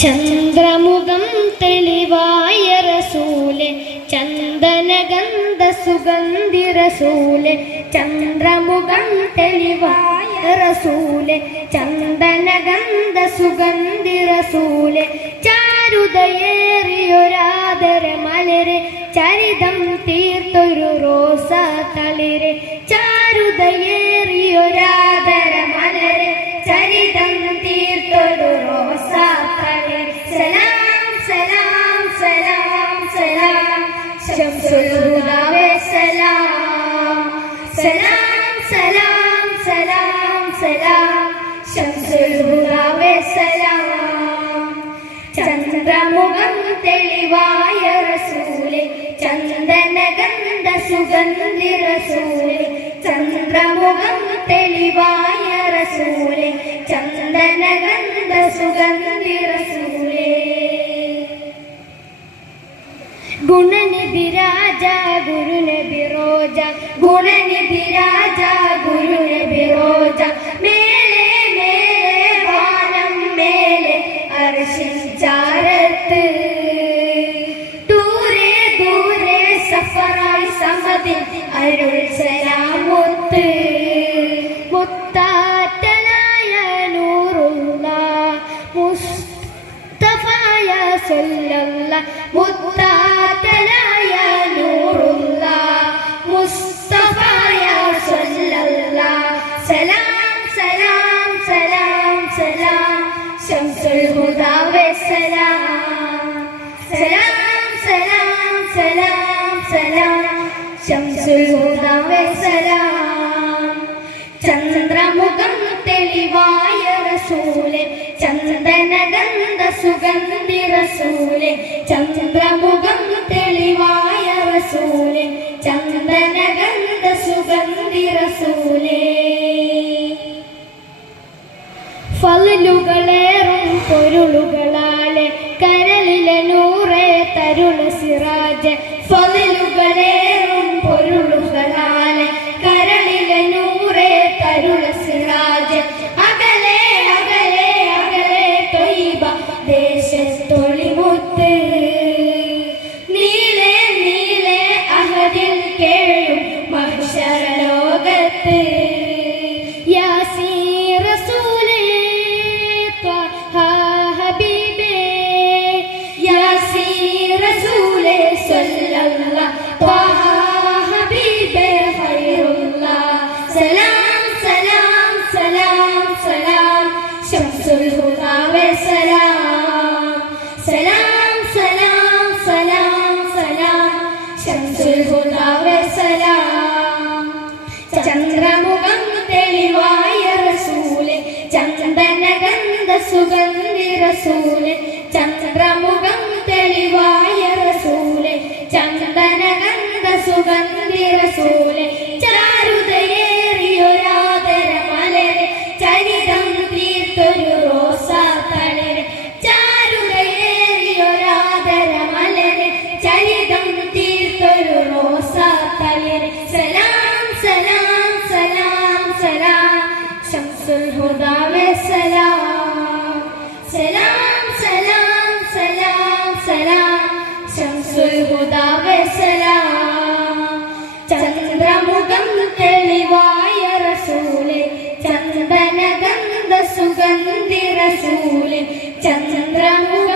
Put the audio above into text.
ചന്ദ്രമുഖം തെളിവായ റസൂലെ ചന്ദനഗന്ധ സുഗന്ധി റസൂലെ ചന്ദ്രമുഖം തെളിവായ റസൂലെ ചന്ദനഗന്ധ സുഗന്ധി റസൂലെ ചാരുതയേറിയൊരാദര മലരെ ചരിതം തീർത്തൊരു റോസാ തളിരെ ചാരുതയേറിയൊരാദര മലരെ ചരിതം തീർത്തൊരു റോസാ തളിരെ സലാം സലാം സലാം സലാം ശംസുൽ ഹുദാവേ സലാം സലാം സലാം സലാം സലാം ശംസുൽ ഹുദാവേ സലാം ചന്ദ്രമുഖം തെളിവായ റസൂലെ ചന്ദനഗന്ധ സുഗന്ധി റസൂലെ ചന്ദ്രമുഖം തെളിവായ റസൂലെ ചന്ദനഗന്ധ സുഗന്ധി റസൂലെ ഗുണനിധി രാജ ഗുരുനബി റോജ ഗുണനിധി രാജ ഗുരുനബി റോജ മേലെ മേലെ വാനം മേലെ അർശിൻ ചാരത്ത് ദൂരെ ദൂരെ സഫറായി സമതിൽ അരുൾ സലാമുത്ത് മുത്താറ്റലായ നൂറുള്ള മുസ്തഫായ സല്ലല്ലാഹ് മുത്താറ്റലായ നൂറുള്ള മുസ്തഫായ സല്ലല്ലാഹ് സലാം സലാം സലാം സലാം ശംസുൽ ഹുദാവേ സലാം സലാം സലാം സലാം സലാം ശംസുൽ ഹുദാവേ സലാം ചന്ദ്രമുഖം തെളിവായ റസൂലെ ചന്ദനഗന്ധ സുഗന്ധി റസൂലെ ചന്ദ്രമുഖം തെളിവായ റസൂലെ ചന്ദനഗന്ധ സുഗന്ധി റസൂലെ ഫളുകളേറും പൊരുളുകളാലെ കരളിലെ നൂറേ തരുള സിറാജ് ഫളുകളേറും പൊരുളുകളാലെ കരളിലെ നൂറേ തരുള സിറാജ് അകലെ അകലെ അകലെ തൊയ്ബ ദേശത്തൊളിമുത്ത് നീലെ നീലെ അഹദിൽ കേഴും മഹ്ശറ ലോകത്ത് യാസീൻ റസൂലേ ത്വഹ ഹബീബേ യാസീൻ റസൂലേ സല്ലല്ലാഹ് ത്വഹ ഹബീബേ ഖൈറുല്ലാഹ് സലാം സലാം സലാം സലാം ശംസുൽ ഹുദാവേ സലാം സലാം സലാം സലാം സലാം ശംസുൽ ഹുദാവേ സലാം ചന്ദ്രമുഖം തെളിവായ റസൂലെ ചന്ദനഗന്ധ സുഗന്ധി റസൂലെ ചന്ദ്രമുഖം തെളിവായ റസൂലെ ചന്ദനഗന്ധ സുഗന്ധി റസൂലെ ചാരുതയേറിയൊരാദര മലരെ ചരിതം തീർത്തൊരു റോസാ തളിരെ ചാരുതയേറിയൊരാദര മലരെ ചരിതം തീർത്തൊരു റോസാ തളിരെ സലാം സലാം സലാം സലാം ശംസുൽ ഹുദാവേ സലാം സലാം സലാം സലാം സലാം ശംസുൽ ഹുദാവേ സലാം ചന്ദ്രമുഖം തെളിവായ റസൂലെ ചന്ദനഗന്ധ സുഗന്ധി റസൂലെ ചന്ദ്രമുഖം